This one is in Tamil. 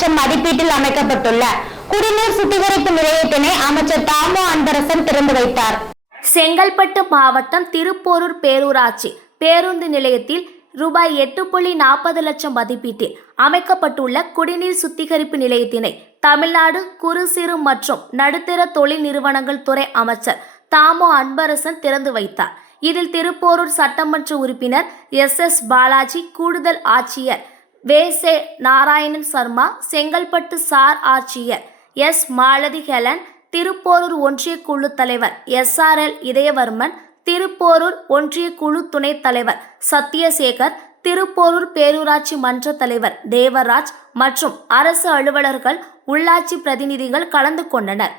லட்சம் மதிப்பீட்டில் அமைக்கப்பட்டுள்ள குடிநீர் சுத்திகரிப்பு நிலையத்தினை அமைச்சர் தாமோ அன்பரசன் திறந்து வைத்தார். செங்கல்பட்டு மாவட்டம் திருப்போரூர் பேரூராட்சி பேருந்து நிலையத்தில் ரூபாய் எட்டு புள்ளி நாற்பது லட்சம் மதிப்பீட்டில் அமைக்கப்பட்டுள்ள குடிநீர் சுத்திகரிப்பு நிலையத்தினை தமிழ்நாடு குறு சிறு மற்றும் நடுத்தர தொழில் நிறுவனங்கள் துறை அமைச்சர் தாமோ அன்பரசன் திறந்து வைத்தார். இதில் திருப்போரூர் சட்டமன்ற உறுப்பினர் எஸ் எஸ் பாலாஜி கூடுதல் ஆட்சியர் வே சே நாராயணன் சர்மா செங்கல்பட்டு சார் ஆட்சியர் எஸ். மாலதி ஹெலன் திருப்போரூர் ஒன்றிய குழு தலைவர் எஸ்ஆர்எல் இதயவர்மன் திருப்போரூர் ஒன்றிய குழு துணைத் தலைவர் சத்யசேகர் திருப்போரூர் பேரூராட்சி மன்ற தலைவர் தேவராஜ் மற்றும் அரசு அலுவலர்கள் உள்ளாட்சி பிரதிநிதிகள் கலந்து கொண்டனர்.